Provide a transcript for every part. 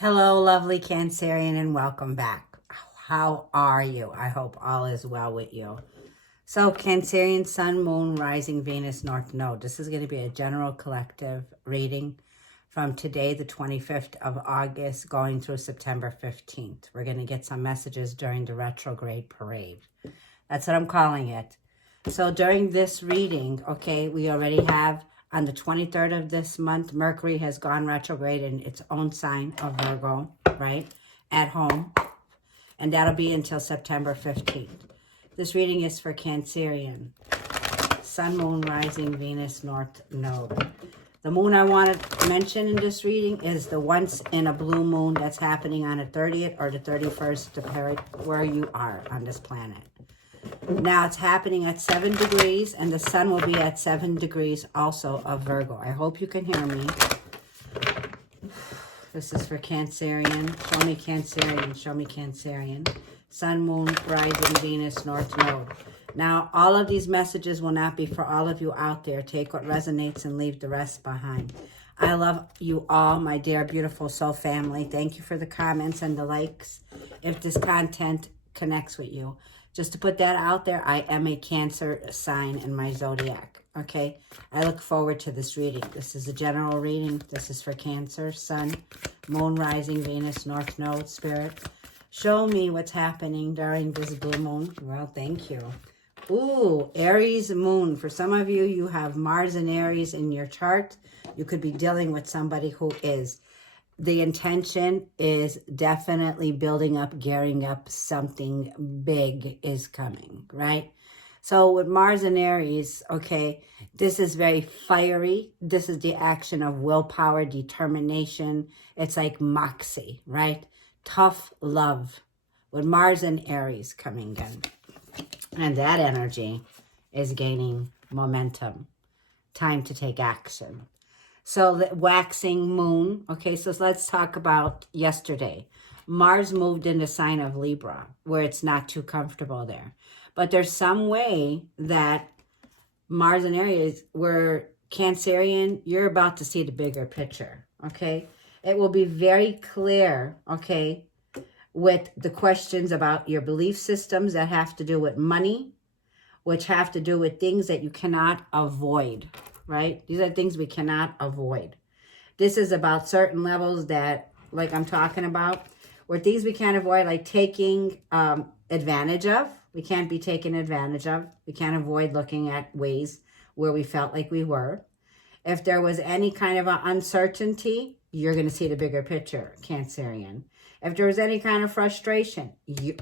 Hello, lovely Cancerian, and welcome back. How are you? I hope all is well with you. So, Cancerian, Sun, Moon, Rising, Venus, North Node. This is going to be a general collective reading from today, the 25th of August, going through September 15th. We're going to get some messages during the retrograde parade. That's what I'm calling it. So, during this reading, okay, we already have on the 23rd of this month, Mercury has gone retrograde in its own sign of Virgo, right, at home. And that'll be until September 15th. This reading is for Cancerian. Sun, Moon, Rising, Venus, North Node. The moon I want to mention in this reading is the once in a blue moon that's happening on the 30th or the 31st, depending where you are on this planet. Now it's happening at 7 degrees, and the sun will be at 7 degrees also of Virgo. I hope you can hear me. This is for Cancerian. Show me Cancerian. Show me Cancerian. Sun, Moon, Rising, Venus, North Node. Now, all of these messages will not be for all of you out there. Take what resonates and leave the rest behind. I love you all, my dear, beautiful soul family. Thank you for the comments and the likes. If this content connects with you. Just to put that out there, I am a Cancer sign in my zodiac, okay? I look forward to this reading. This is a general reading. This is for Cancer, Sun, Moon, Rising, Venus, North Node, Spirit. Show me what's happening during this blue moon. Well, thank you. Ooh, Aries moon. For some of you, you have Mars and Aries in your chart. You could be dealing with somebody who is. The intention is definitely building up, gearing up. Something big is coming, right? So with Mars and Aries, okay, this is very fiery. This is the action of willpower, determination. It's like moxie, right? Tough love with Mars and Aries coming in. And that energy is gaining momentum. Time to take action. So the waxing moon, okay, so let's talk about yesterday. Mars moved in the sign of Libra, where it's not too comfortable there. But there's some way that Mars and Aries, where Cancerian, you're about to see the bigger picture, okay? It will be very clear, okay, with the questions about your belief systems that have to do with money, which have to do with things that you cannot avoid, right? These are things we cannot avoid. This is about certain levels that, like I'm talking about, where things we can't avoid, like taking advantage of. We can't be taken advantage of. We can't avoid looking at ways where we felt like we were. If there was any kind of an uncertainty, you're going to see the bigger picture, Cancerian. If there was any kind of frustration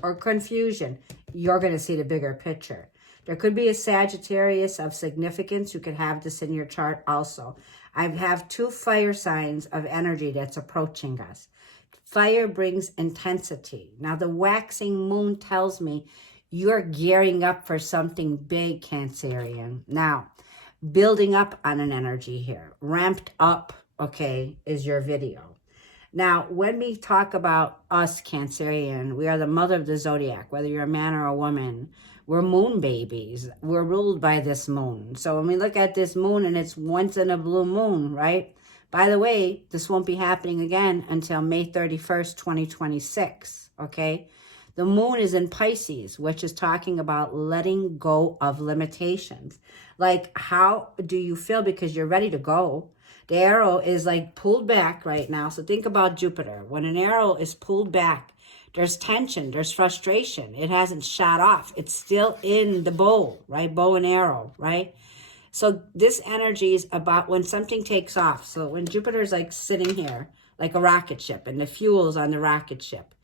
or confusion, you're going to see the bigger picture. There could be a Sagittarius of significance. You could have this in your chart also. I have two fire signs of energy that's approaching us. Fire brings intensity. Now, the waxing moon tells me you're gearing up for something big, Cancerian. Now, building up on an energy here. Ramped up, okay, is your video. Now, when we talk about us, Cancerian, we are the mother of the zodiac, whether you're a man or a woman. We're moon babies. We're ruled by this moon. So when we look at this moon and it's once in a blue moon, right? By the way, this won't be happening again until May 31st, 2026, okay? The moon is in Pisces, which is talking about letting go of limitations. Like, how do you feel? Because you're ready to go. The arrow is like pulled back right now. So think about Jupiter. When an arrow is pulled back, there's tension, there's frustration. It hasn't shot off. It's still in the bow, right? Bow and arrow, right? So this energy is about when something takes off. So when Jupiter's like sitting here, like a rocket ship, and the fuel's on the rocket ship,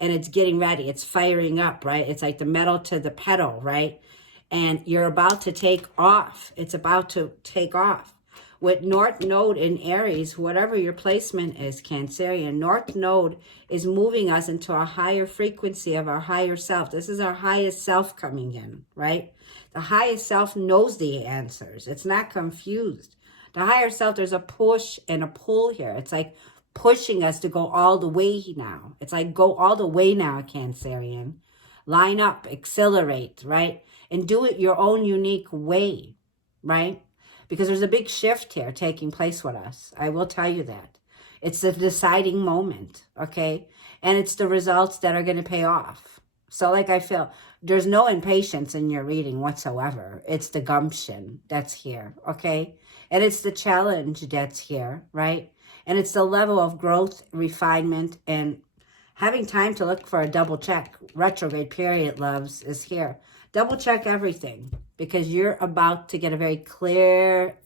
and it's getting ready, it's firing up, right? It's like the metal to the pedal, right? And you're about to take off. It's about to take off. With North Node in Aries, whatever your placement is, Cancerian, North Node is moving us into a higher frequency of our higher self. This is our highest self coming in, right? The highest self knows the answers. It's not confused. The higher self, there's a push and a pull here. It's like pushing us to go all the way now. It's like go all the way now, Cancerian. Line up, accelerate, right? And do it your own unique way, right? Because there's a big shift here taking place with us. I will tell you that. It's the deciding moment, okay? And it's the results that are going to pay off. So like I feel, there's no impatience in your reading whatsoever. It's the gumption that's here, okay? And it's the challenge that's here, right? And it's the level of growth, refinement, and having time to look for a double check. Retrograde period, loves, is here. Double check everything, because you're about to get a very clear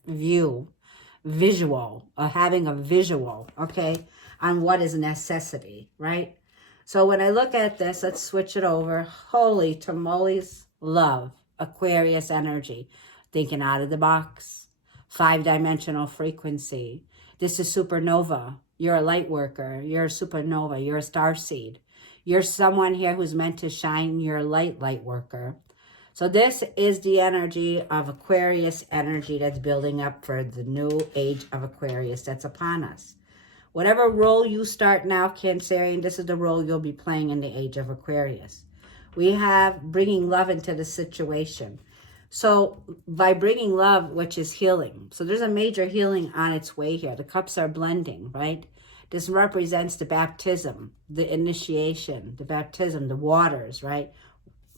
visual, having a visual, okay, on what is a necessity, right? So when I look at this, let's switch it over. Holy tamales, love, Aquarius energy, thinking out of the box, 5-dimensional frequency. This is supernova. You're a light worker. You're a supernova. You're a starseed. You're someone here who's meant to shine your light worker. So this is the energy of Aquarius energy that's building up for the new age of Aquarius that's upon us. Whatever role you start now, Cancerian, this is the role you'll be playing in the age of Aquarius. We have bringing love into the situation. So by bringing love, which is healing. So there's a major healing on its way here. The cups are blending, right? This represents the baptism, the initiation, the baptism, the waters, right?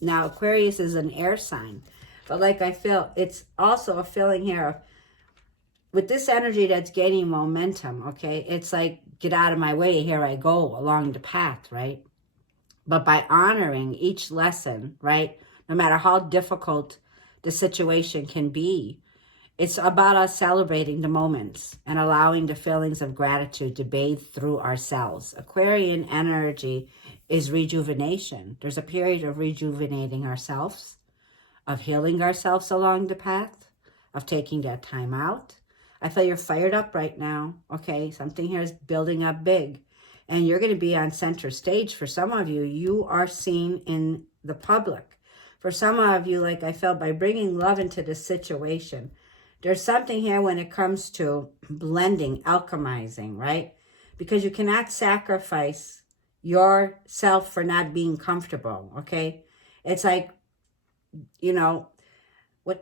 Now, Aquarius is an air sign. But like I feel, it's also a feeling here of, with this energy that's gaining momentum, okay, it's like, get out of my way, here I go along the path, right? But by honoring each lesson, right, no matter how difficult the situation can be, it's about us celebrating the moments and allowing the feelings of gratitude to bathe through ourselves. Aquarian energy is rejuvenation. There's a period of rejuvenating ourselves, of healing ourselves along the path, of taking that time out. I feel you're fired up right now, okay? Something here is building up big. And you're going to be on center stage. For some of you, you are seen in the public. For some of you, like I felt, by bringing love into the situation, there's something here when it comes to blending, alchemizing, right? Because you cannot sacrifice yourself for not being comfortable, okay? It's like, you know,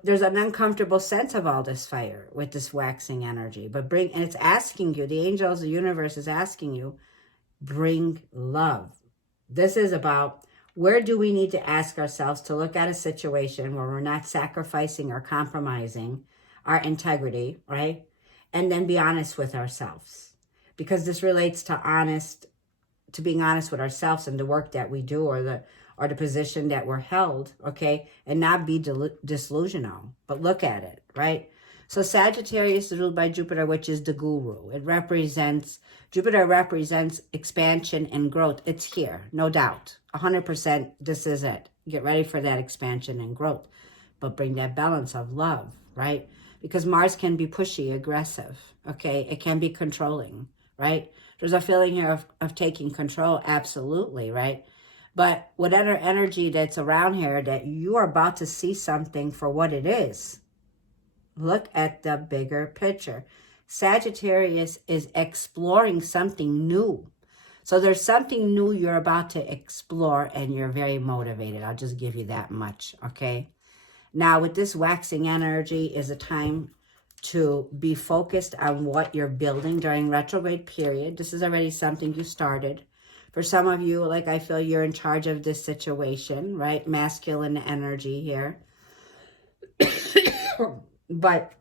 there's an uncomfortable sense of all this fire with this waxing energy. But and it's asking you, the angels, the universe is asking you, bring love. This is about, where do we need to ask ourselves to look at a situation where we're not sacrificing or compromising our integrity, right? And then be honest with ourselves. Because this relates to being honest with ourselves and the work that we do, or the position that we're held, okay? And not be disillusional, but look at it, right? So Sagittarius is ruled by Jupiter, which is the guru. Jupiter represents expansion and growth. It's here, no doubt. 100%, this is it. Get ready for that expansion and growth. But bring that balance of love, right? Because Mars can be pushy, aggressive, okay? It can be controlling, right? There's a feeling here of taking control, absolutely, right? But whatever energy that's around here, that you are about to see something for what it is. Look at the bigger picture. Sagittarius is exploring something new. So there's something new you're about to explore, and you're very motivated. I'll just give you that much, okay? Now, with this waxing energy is a time to be focused on what you're building during retrograde period. This is already something you started. For some of you, like I feel you're in charge of this situation, right? Masculine energy here. But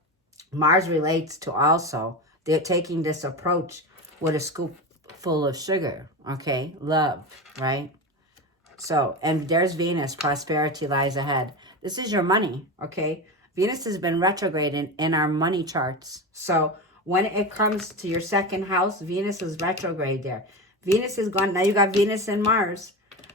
Mars relates to also, they're taking this approach with a scoop full of sugar, okay? Love, right? So, and there's Venus, prosperity lies ahead. This is your money, okay? Venus has been retrograde in our money charts. So when it comes to your second house, Venus is retrograde there. Venus is gone. Now you got Venus and Mars,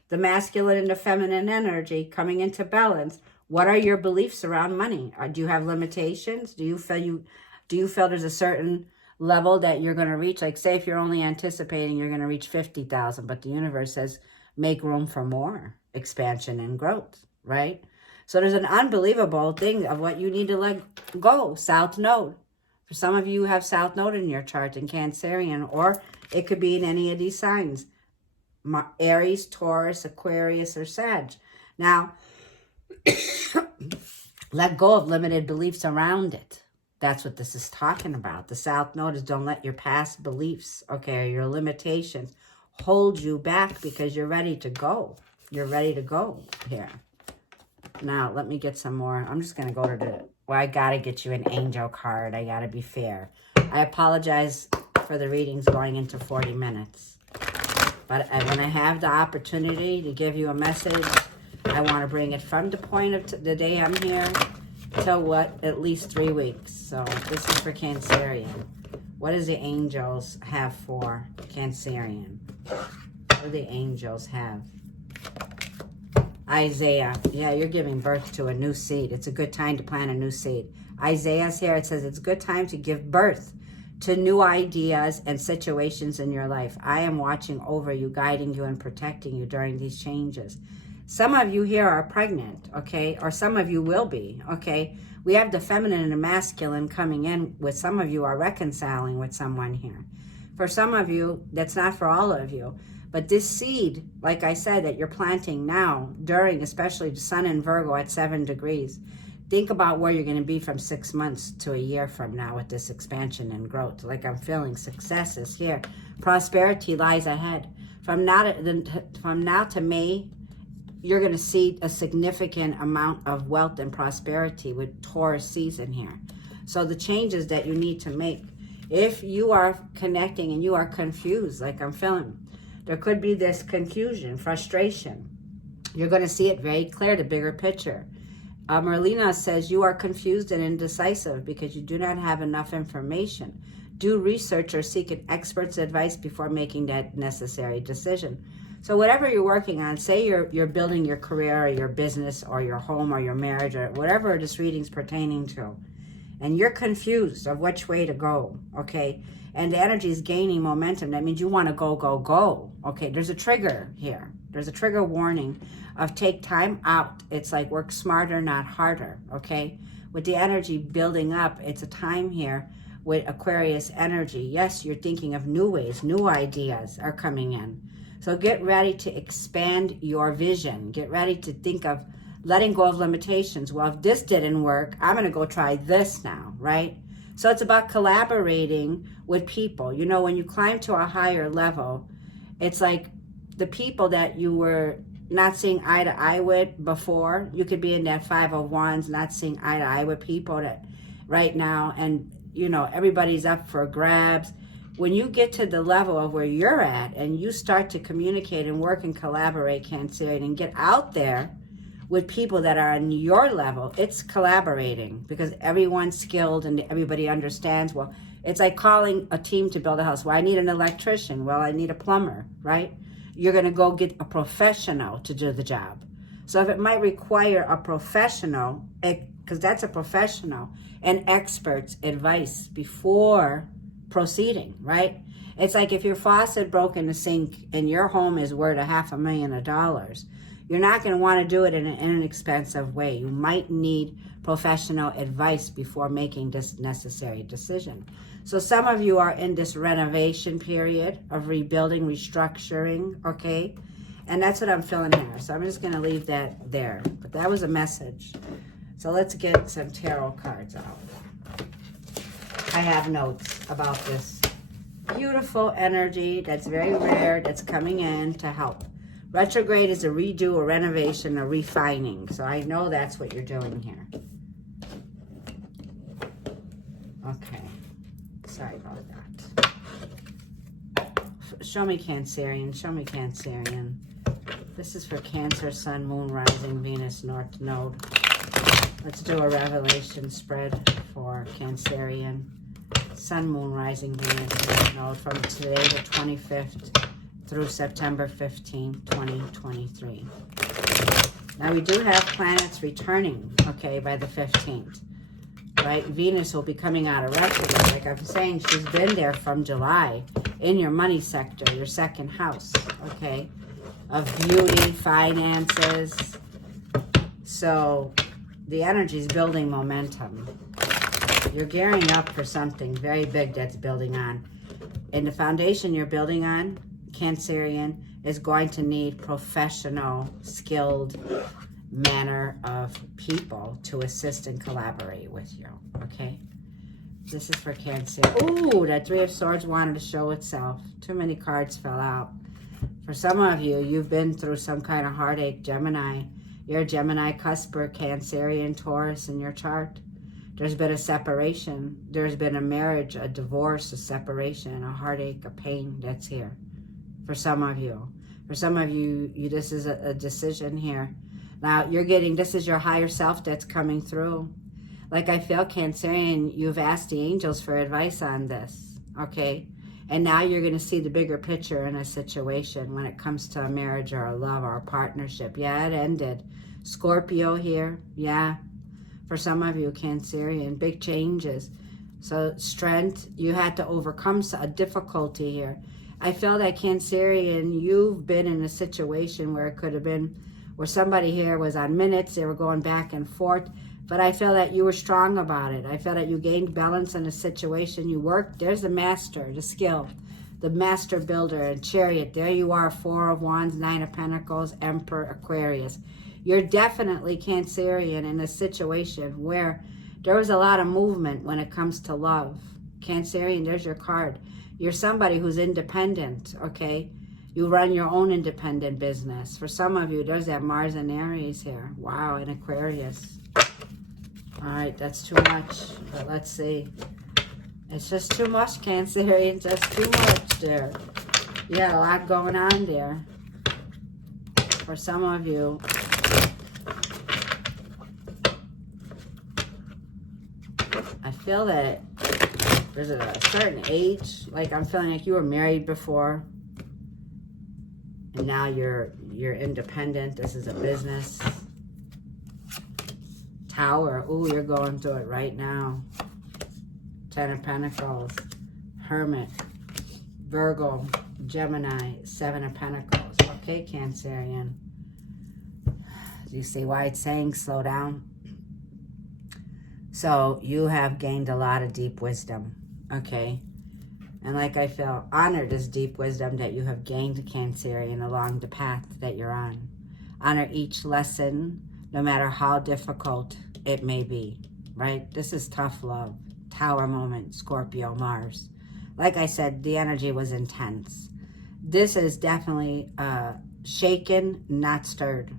the masculine and the feminine energy coming into balance. What are your beliefs around money? Do you have limitations? Do you feel there's a certain level that you're going to reach? Like, say if you're only anticipating you're going to reach 50,000, but the universe says make room for more expansion and growth, right? So there's an unbelievable thing of what you need to let go. South Node. For some of you have South Node in your chart in Cancerian, or it could be in any of these signs. Aries, Taurus, Aquarius, or Sag. Now, let go of limited beliefs around it. That's what this is talking about. The South Node is don't let your past beliefs, okay, or your limitations hold you back because you're ready to go. You're ready to go here. Now, let me get some more. I'm just going to go to the... Well, I got to get you an angel card. I got to be fair. I apologize for the readings going into 40 minutes. But when I have the opportunity to give you a message, I want to bring it from the point of the day I'm here till what? At least 3 weeks. So this is for Cancerian. What does the angels have for Cancerian? What do the angels have? Isaiah. Yeah, you're giving birth to a new seed. It's a good time to plant a new seed. Isaiah's here. It says it's a good time to give birth to new ideas and situations in your life. I am watching over you, guiding you, and protecting you during these changes. Some of you here are pregnant, okay? Or some of you will be, okay? We have the feminine and the masculine coming in with some of you are reconciling with someone here. For some of you, that's not for all of you. But this seed, like I said, that you're planting now, during especially the sun in Virgo at 7 degrees, think about where you're going to be from 6 months to a year from now with this expansion and growth. Like I'm feeling success is here. Prosperity lies ahead. From now to May, you're going to see a significant amount of wealth and prosperity with Taurus season here. So the changes that you need to make, if you are connecting and you are confused, like I'm feeling, there could be this confusion, frustration. You're going to see it very clear, the bigger picture. Merlina says you are confused and indecisive because you do not have enough information. Do research or seek an expert's advice before making that necessary decision. So whatever you're working on, say you're building your career or your business or your home or your marriage or whatever this reading's pertaining to, and you're confused of which way to go, okay? And the energy is gaining momentum. That means you want to go, go, go. Okay, there's a trigger here. There's a trigger warning of take time out. It's like work smarter, not harder, okay? With the energy building up, it's a time here with Aquarius energy. Yes, you're thinking of new ways, new ideas are coming in. So get ready to expand your vision. Get ready to think of letting go of limitations. Well, if this didn't work, I'm going to go try this now, right? So it's about collaborating with people. You know, when you climb to a higher level, it's like the people that you were not seeing eye to eye with before, you could be in that 5 of Wands, not seeing eye to eye with people that right now, and, you know, everybody's up for grabs. When you get to the level of where you're at and you start to communicate and work and collaborate, Cancerian, and get out there with people that are on your level, it's collaborating because everyone's skilled and everybody understands. Well, it's like calling a team to build a house. Well, I need an electrician. Well, I need a plumber, right? You're going to go get a professional to do the job. So if it might require a professional, because that's a professional, and expert's advice before proceeding, right? It's like if your faucet broke in the sink and your home is worth $500,000, you're not going to want to do it in an inexpensive way. You might need professional advice before making this necessary decision. So some of you are in this renovation period of rebuilding, restructuring, okay? And that's what I'm feeling here. So I'm just going to leave that there. But that was a message. So let's get some tarot cards out. I have notes about this beautiful energy that's very rare, that's coming in to help. Retrograde is a redo, a renovation, a refining. So I know that's what you're doing here. Okay. Sorry about that. Show me Cancerian. Show me Cancerian. This is for Cancer, Sun, Moon, Rising, Venus, North Node. Let's do a revelation spread for Cancerian. Sun, Moon, Rising, Venus, North Node from today the 25th. Through September 15, 2023. Now we do have planets returning, okay, by the 15th, right? Venus will be coming out of retrograde. Like I'm saying, she's been there from July in your money sector, your second house, okay, of beauty, finances. So the energy is building momentum. You're gearing up for something very big that's building on. And the foundation you're building on, Cancerian, is going to need professional, skilled manner of people to assist and collaborate with you, okay? This is for Cancer. Ooh, that Three of Swords wanted to show itself. Too many cards fell out. For some of you, you've been through some kind of heartache, Gemini. You're a Gemini, Cusper, Cancerian, Taurus in your chart. There's been a separation. There's been a marriage, a divorce, a separation, a heartache, a pain that's here. For some of you. For some of you, this is a decision here. Now, you're getting, this is your higher self that's coming through. Like I feel, Cancerian, you've asked the angels for advice on this, okay? And now you're going to see the bigger picture in a situation when it comes to a marriage or a love or a partnership. Yeah, it ended. Scorpio here, yeah. For some of you, Cancerian, big changes. So strength, you had to overcome a difficulty here. I feel that Cancerian, you've been in a situation where it could have been, where somebody here was on minutes, they were going back and forth. But I feel that you were strong about it. I feel that you gained balance in a situation. You worked. There's the master, the skill, the master builder and Chariot. There you are, Four of Wands, Nine of Pentacles, Emperor, Aquarius. You're definitely Cancerian in a situation where there was a lot of movement when it comes to love. Cancerian, there's your card. You're somebody who's independent, okay? You run your own independent business. For some of you, there's that Mars and Aries here. Wow, and Aquarius. All right, that's too much, but let's see. It's just too much, Cancerian, just too much there. You got a lot going on there. For some of you, I feel that there's a certain age, like I'm feeling like you were married before, and now you're independent. This is a business. Tower. Ooh, you're going through it right now. Ten of Pentacles. Hermit. Virgo. Gemini. Seven of Pentacles. Okay, Cancerian. Do you see why it's saying slow down? So you have gained a lot of deep wisdom. Okay. And like I feel, honor this deep wisdom that you have gained, Cancerian, along the path that you're on. Honor each lesson, no matter how difficult it may be, right? This is tough love. Tower moment, Scorpio, Mars. Like I said, the energy was intense. This is definitely shaken, not stirred.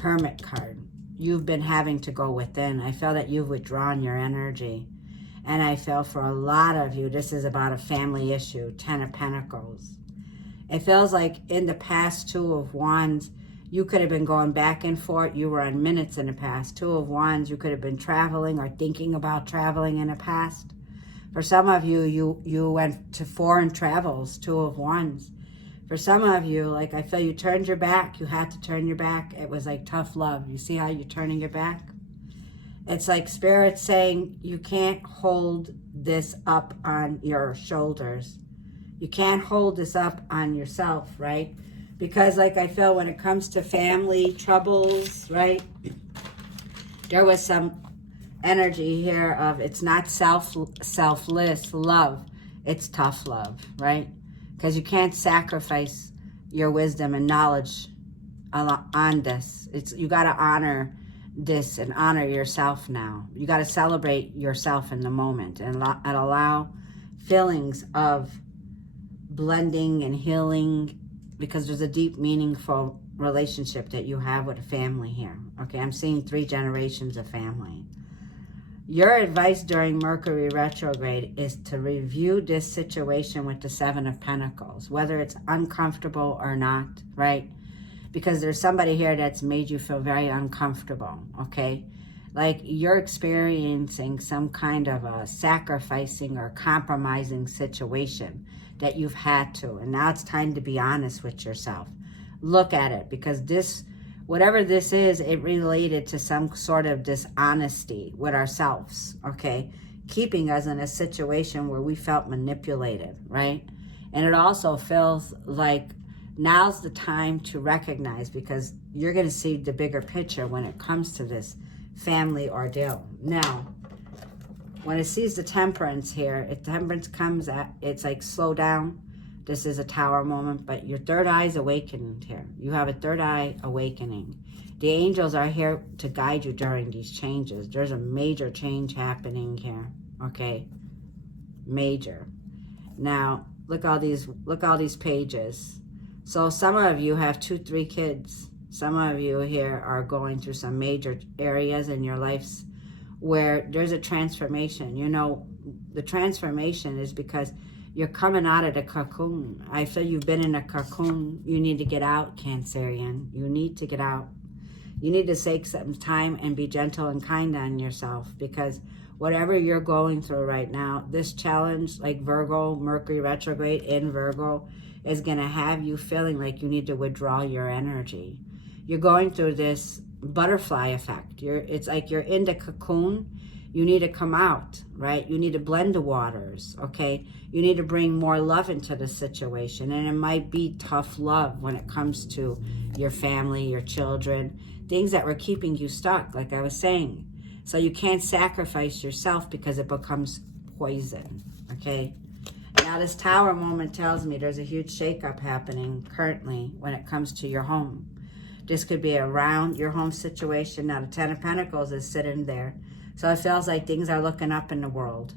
Hermit card. You've been having to go within. I feel that you've withdrawn your energy. And I feel for a lot of you, this is about a family issue. Ten of Pentacles. It feels like in the past, Two of Wands, you could have been going back and forth. You were on minutes in the past. Two of Wands, you could have been traveling or thinking about traveling in the past. For some of you, you went to foreign travels, Two of Wands. For some of you, like I feel you turned your back. You had to turn your back. It was like tough love. You see how you're turning your back? It's like Spirit saying you can't hold this up on your shoulders. You can't hold this up on yourself, right? Because like I feel when it comes to family troubles, right? There was some energy here of it's not selfless love. It's tough love, right? Because you can't sacrifice your wisdom and knowledge on this. You got to honor this and honor yourself now. You got to celebrate yourself in the moment and allow feelings of blending and healing, because there's a deep, meaningful relationship that you have with a family here. Okay, I'm seeing 3 generations of family. Your advice during Mercury retrograde is to review this situation with the Seven of Pentacles, whether it's uncomfortable or not, right? Because there's somebody here that's made you feel very uncomfortable, okay? Like you're experiencing some kind of a sacrificing or compromising situation that you've had to. And now it's time to be honest with yourself. Look at it, because this, whatever this is, it related to some sort of dishonesty with ourselves, okay? Keeping us in a situation where we felt manipulated, right? And it also feels like now's the time to recognize, because you're going to see the bigger picture when it comes to this family ordeal. Now, when it sees the Temperance here, if Temperance comes at, it's like slow down. This is a Tower moment, but your third eye is awakened here. You have a third eye awakening. The angels are here to guide you during these changes. There's a major change happening here. okay? Major. Now, look all these pages. So some of you have 2, 3 kids. Some of you here are going through some major areas in your lives where there's a transformation. You know, the transformation is because you're coming out of the cocoon. I feel you've been in a cocoon. You need to get out, Cancerian. You need to get out. You need to take some time and be gentle and kind on yourself, because whatever you're going through right now, this challenge, like Virgo, Mercury retrograde in Virgo, is going to have you feeling like you need to withdraw your energy. You're going through this butterfly effect. It's like you're in the cocoon. You need to come out, right? You need to blend the waters, okay? You need to bring more love into the situation. And it might be tough love when it comes to your family, your children, things that were keeping you stuck, like I was saying. So you can't sacrifice yourself because it becomes poison, okay? Now this Tower moment tells me there's a huge shakeup happening currently when it comes to your home. This could be around your home situation. Now the Ten of Pentacles is sitting there. So it feels like things are looking up in the world.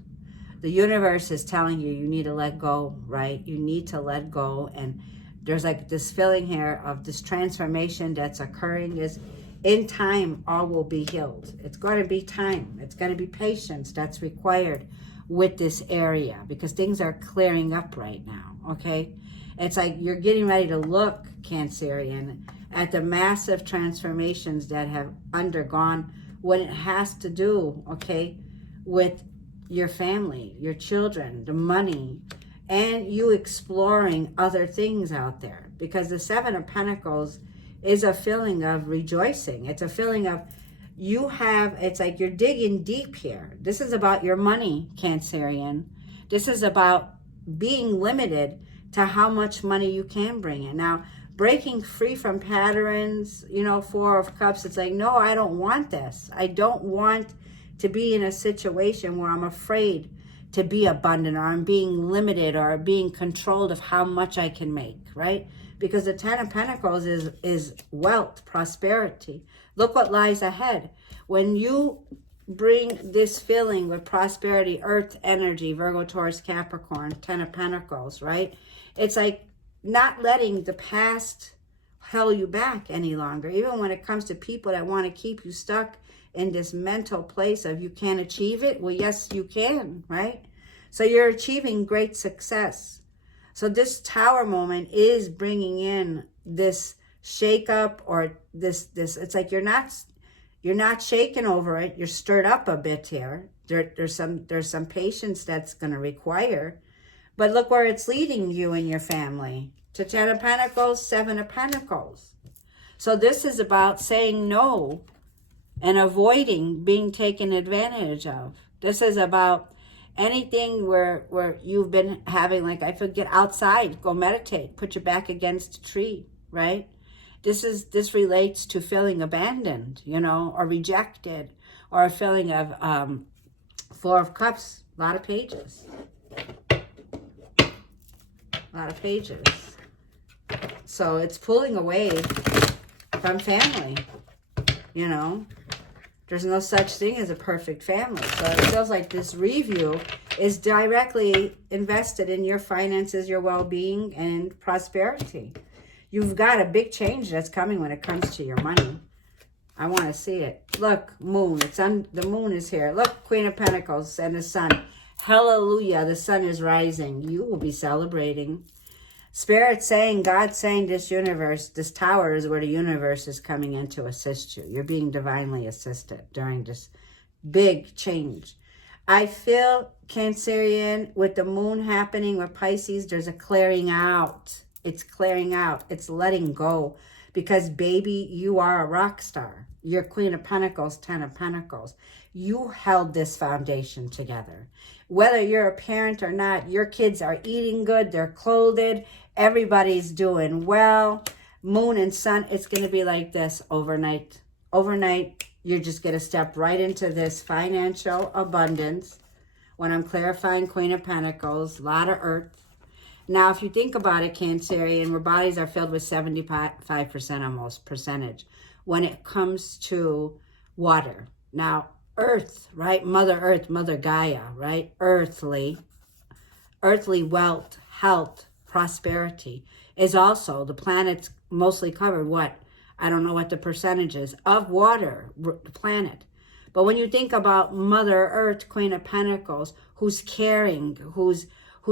The universe is telling you need to let go, right? You need to let go. And there's like this feeling here of this transformation that's occurring is in time, all will be healed. It's going to be time. It's going to be patience that's required with this area because things are clearing up right now, okay? It's like you're getting ready to look, Cancerian, at the massive transformations that have undergone when it has to do, okay, with your family, your children, the money, and you exploring other things out there. Because the Seven of Pentacles is a feeling of rejoicing. It's a feeling of it's like you're digging deep here. This is about your money, Cancerian. This is about being limited to how much money you can bring in. Now, breaking free from patterns, you know, Four of Cups, it's like, no, I don't want this. I don't want to be in a situation where I'm afraid to be abundant, or I'm being limited, or being controlled of how much I can make, right? Because the Ten of Pentacles is wealth, prosperity. Look what lies ahead. When you bring this feeling with prosperity, earth energy, Virgo, Taurus, Capricorn, Ten of Pentacles, right? It's like not letting the past hold you back any longer. Even when it comes to people that want to keep you stuck in this mental place of you can't achieve it. Well, yes, you can, right? So you're achieving great success. So this Tower moment is bringing in this shake-up, or this it's like you're not shaken over it. You're stirred up a bit here. There's some patience that's going to require. But look where it's leading you and your family. To Ten of Pentacles, Seven of Pentacles. So this is about saying no and avoiding being taken advantage of. This is about anything where you've been having, like, I feel, get outside, go meditate, put your back against a tree, right? This relates to feeling abandoned, you know, or rejected, or a feeling of Four of Cups, a lot of pages. A lot of pages. So it's pulling away from family, you know. There's no such thing as a perfect family. So it feels like this review is directly invested in your finances, your well-being, and prosperity. You've got a big change that's coming when it comes to your money. I want to see it. Look, moon. The moon is here. Look, Queen of Pentacles and the sun. Hallelujah. The sun is rising. You will be celebrating. Spirit saying, God saying, this universe, this tower is where the universe is coming in to assist you. You're being divinely assisted during this big change. I feel, Cancerian, with the moon happening with Pisces, there's a clearing out. It's clearing out. It's letting go. Because, baby, you are a rock star. You're Queen of Pentacles, Ten of Pentacles. You held this foundation together. Whether you're a parent or not, your kids are eating good, they're clothed, everybody's doing well. Moon and sun, it's going to be like this overnight. Overnight, you're just going to step right into this financial abundance. When I'm clarifying Queen of Pentacles, a lot of earth. Now, if you think about it, Cancerian, our bodies are filled with 75% almost percentage when it comes to water. Now, Earth, right? Mother Earth, Mother Gaia, right? Earthly wealth, health, prosperity is also, the planet's mostly covered, what? I don't know what the percentage is, of water, the planet. But when you think about Mother Earth, Queen of Pentacles, who's caring, who's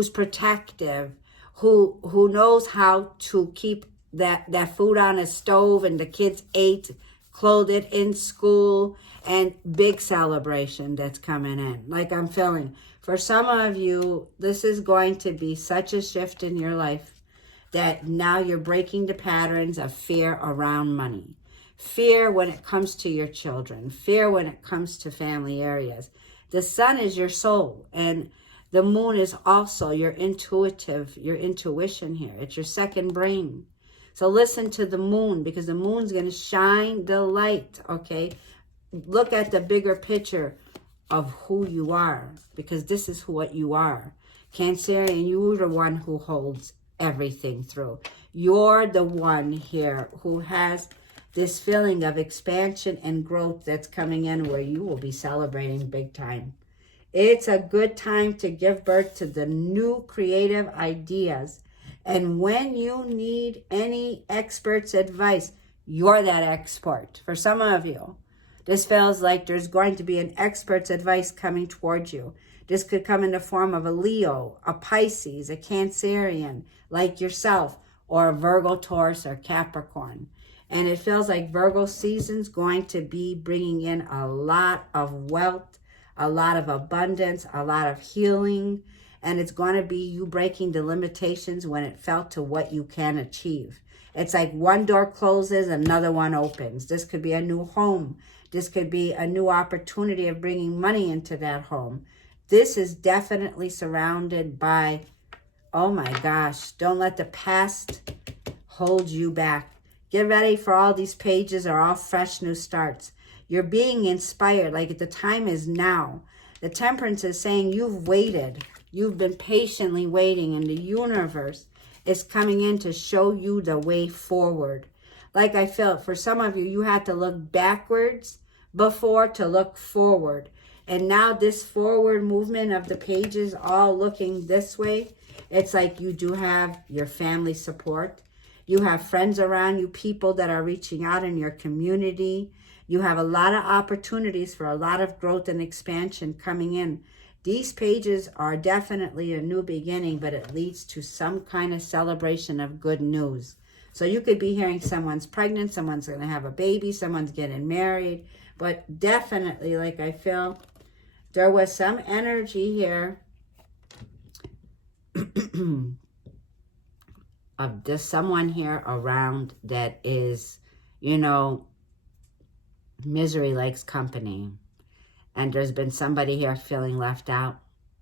protective, who knows how to keep that food on a stove and the kids ate, clothed in school, and big celebration that's coming in. Like I'm feeling, for some of you, this is going to be such a shift in your life that now you're breaking the patterns of fear around money. Fear when it comes to your children. Fear when it comes to family areas. The sun is your soul, and the moon is also your intuition here. It's your second brain. So listen to the moon, because the moon's going to shine the light, okay? Look at the bigger picture of who you are, because this is what you are. Cancerian, you're the one who holds everything through. You're the one here who has this feeling of expansion and growth that's coming in, where you will be celebrating big time. It's a good time to give birth to the new creative ideas. And when you need any expert's advice, you're that expert. For some of you, this feels like there's going to be an expert's advice coming towards you. This could come in the form of a Leo, a Pisces, a Cancerian, like yourself, or a Virgo, Taurus, or Capricorn. And it feels like Virgo season's going to be bringing in a lot of wealth, a lot of abundance, a lot of healing. And it's going to be you breaking the limitations when it felt to what you can achieve. It's like one door closes, another one opens. This could be a new home. This could be a new opportunity of bringing money into that home. This is definitely surrounded by, oh my gosh, don't let the past hold you back. Get ready for all these pages are all fresh new starts. You're being inspired, like the time is now. The Temperance is saying you've waited. You've been patiently waiting, and the universe is coming in to show you the way forward. Like I felt, for some of you, you had to look backwards before to look forward. And now this forward movement of the pages all looking this way, it's like you do have your family support. You have friends around you, people that are reaching out in your community. You have a lot of opportunities for a lot of growth and expansion coming in. These pages are definitely a new beginning, but it leads to some kind of celebration of good news. So you could be hearing someone's pregnant, someone's going to have a baby, someone's getting married. But definitely, like I feel, there was some energy here of just someone here around that is, you know, misery likes company. And there's been somebody here feeling left out,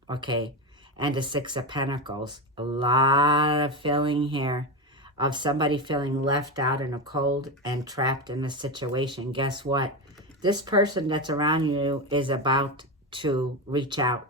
okay? And the Six of Pentacles. A lot of feeling here of somebody feeling left out in a cold and trapped in a situation. Guess what? This person that's around you is about to reach out.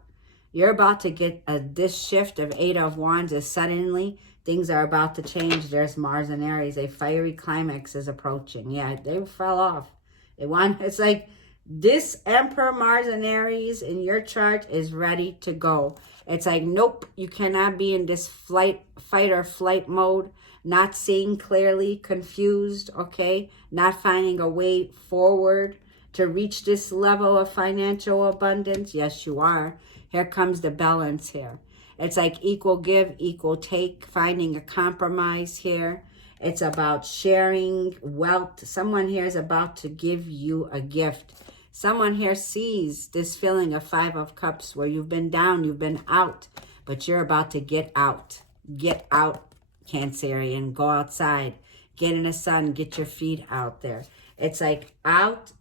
You're about to get this shift of Eight of Wands is suddenly things are about to change. There's Mars and Aries. A fiery climax is approaching. Yeah, they fell off. It's like this Emperor Mars and Aries in your chart is ready to go. It's like, nope, you cannot be in this fight or flight mode, not seeing clearly, confused, okay? Not finding a way forward to reach this level of financial abundance. Yes, you are. Here comes the balance here. It's like equal give, equal take, finding a compromise here. It's about sharing wealth. Someone here is about to give you a gift. Someone here sees this feeling of Five of Cups where you've been down, you've been out, but you're about to get out. Get out, Cancerian. Go outside. Get in the sun. Get your feet out there. It's like out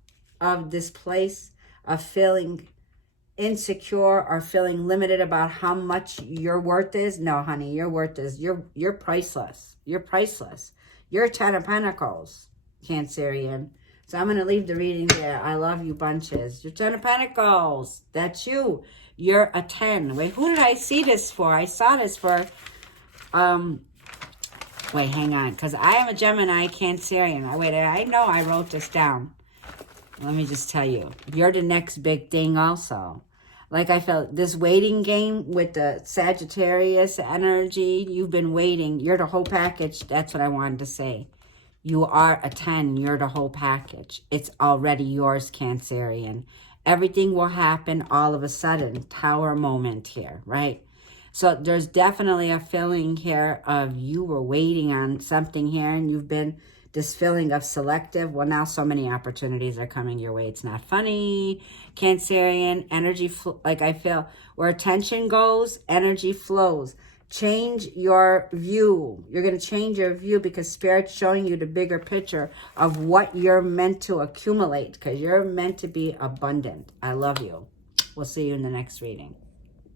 of this place of feeling insecure or feeling limited about how much your worth is. No, honey, your worth is, you're priceless. You're priceless. You're 10 of Pentacles, Cancerian. So I'm going to leave the reading there. I love you bunches. You're 10 of Pentacles. That's you. You're a 10. Wait, who did I see this for? I saw this for, wait, hang on. Because I am a Gemini Cancerian. I know I wrote this down. Let me just tell you, you're the next big thing also. Like I felt this waiting game with the Sagittarius energy, you've been waiting. You're the whole package. That's what I wanted to say. You are a 10. You're the whole package. It's already yours, Cancerian. Everything will happen all of a sudden. Tower moment here, right? So there's definitely a feeling here of you were waiting on something here and you've been this feeling of selective. Well, now so many opportunities are coming your way. It's not funny. Cancerian energy, like I feel where attention goes, energy flows. Change your view. You're going to change your view because Spirit's showing you the bigger picture of what you're meant to accumulate because you're meant to be abundant. I love you. We'll see you in the next reading.